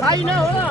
खाई ना हो ना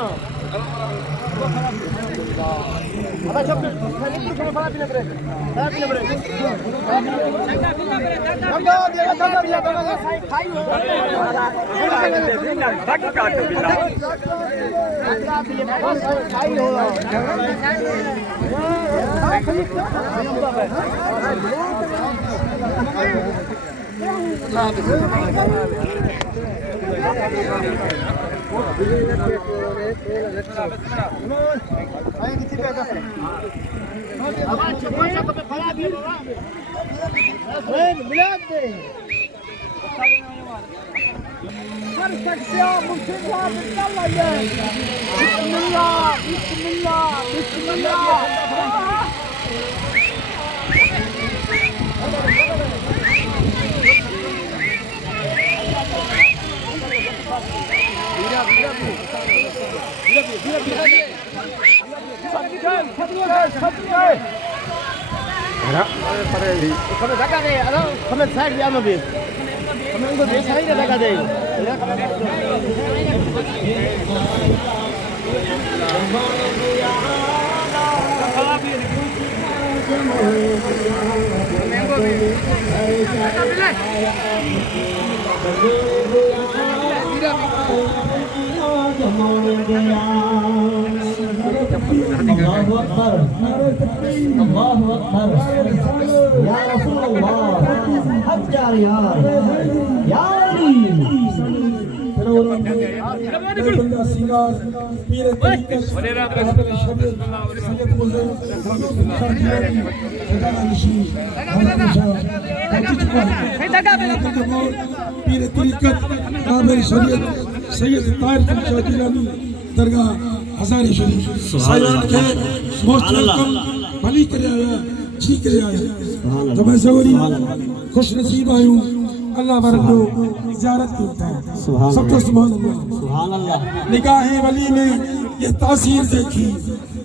दरगाह हज़ारी शरीफ साईं के मोस्ट वेलकम भली करे आया जी करे आया तो मैं सवरी खुश नसीब आयूं अल्लाह वरदो ज़ियारत की होता है सब तो सुभान अल्लाह निगाहे वली में ये तासीर देखी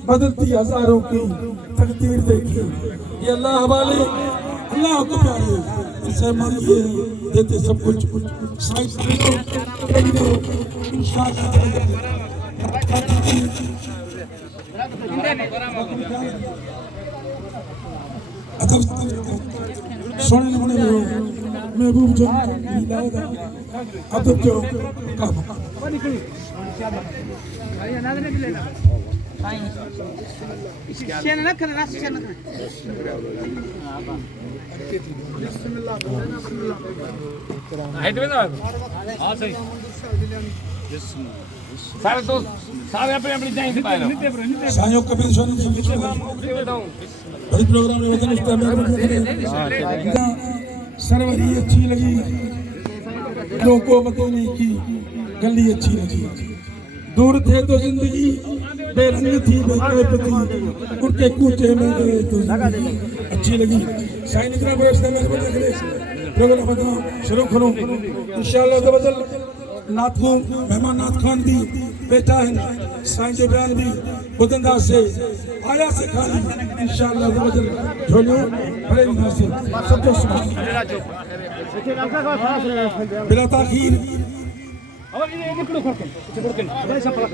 बदलती हजारों की तकदीर देखी ये अल्लाह वाले अल्लाह को प्यारे इनसे मांगिए देते सब कुछ साईं इंशाअल्लाह सोने नमूने महबूब जो अदब जो सारे दोस्त सारे अपने अपनी जाएं से पाए ना सायों कभी सोने बड़ी प्रोग्राम में वतन इस्तेमाल सरवरी अच्छी लगी लोगों को मदीने की गली अच्छी लगी दूर थे तो जिंदगी बेरंग थी बेकैफ थी उनके कूचे में गए तो अच्छी लगी साईं निकला बरसने में प्रोग्राम बताओ शुरू करो इंशाअल्लाह तवज्जो नाथू मेहमान नाथ खान भी बेटा है साईं जो बयान भी बुधंदा से आया से खाली इंशाअल्लाह तवज्जो झोलो बड़े विधा से सब तो सुभान बिला ताखीर और ये निकलो खोल के बड़े सब पलक